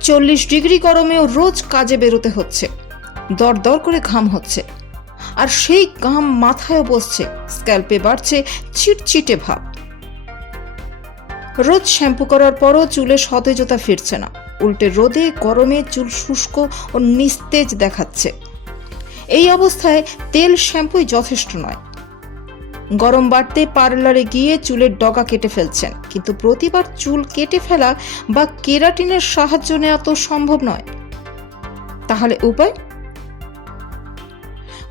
চল্লিশ ডিগ্রি গরমেও রোজ কাজে বেরোতে হচ্ছে। দর দর করে ঘাম হচ্ছে। আর সেই ঘাম মাথায় বসছে। স্ক্যাল্পে বাড়ছে চিটচিটে ভাব। রোজ শ্যাম্পু করার পরও চুলে সতেজতা ফিরছে না। উল্টে রোদে গরমে চুল শুষ্ক ও নিস্তেজ দেখাচ্ছে। এই অবস্থায় তেল শ্যাম্পুই যথেষ্ট নয়। গরম বাড়তে পার্লারে গিয়ে চুলের ডগা কেটে ফেলছেন। কিন্তু প্রতিবার চুল কেটে ফেলা বা কেরাটিনের সাহায্য নেওয়া তো সম্ভব নয়। তাহলে উপায়?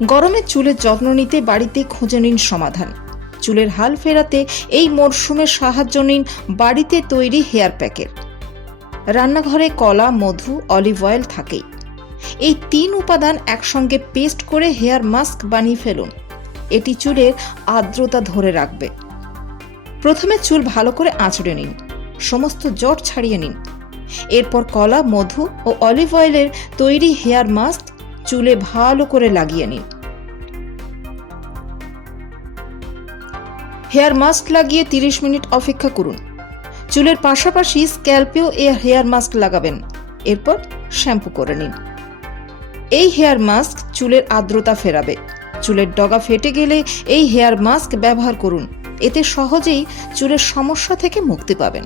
গরমে চুলের যত্ন নিতে বাড়িতে খুঁজে নিন সমাধান। চুলের হাল ফেরাতে এই মরশুমে সাহায্য নিন বাড়িতে তৈরি হেয়ার প্যাকের রান্নাঘরে কলা, মধু, অলিভ অয়েল থাকেই। এই তিন উপাদান একসঙ্গে পেস্ট করে হেয়ার মাস্ক বানিয়ে ফেলুন। এটি চুলের আর্দ্রতা ধরে রাখবে। প্রথমে চুল ভালো করে আঁচড়ে নিন। সমস্ত জট ছাড়িয়ে নিন। এরপর কলা, মধু ও অলিভ অয়েলের তৈরি হেয়ার মাস্ক চুলে ভালো করে লাগিয়ে নিন। হেয়ার মাস্ক লাগিয়ে 30 মিনিট অপেক্ষা করুন। চুলের পাশাপাশি স্ক্যাল্পেও এ হেয়ার মাস্ক লাগাবেন। এরপর শ্যাম্পু করে নিন। এই হেয়ার মাস্ক চুলের আর্দ্রতা ফেরাবে। চুলের ডগা ফেটে গেলে এই হেয়ার মাস্ক ব্যবহার করুন। এতে সহজেই চুলের সমস্যা থেকে মুক্তি পাবেন।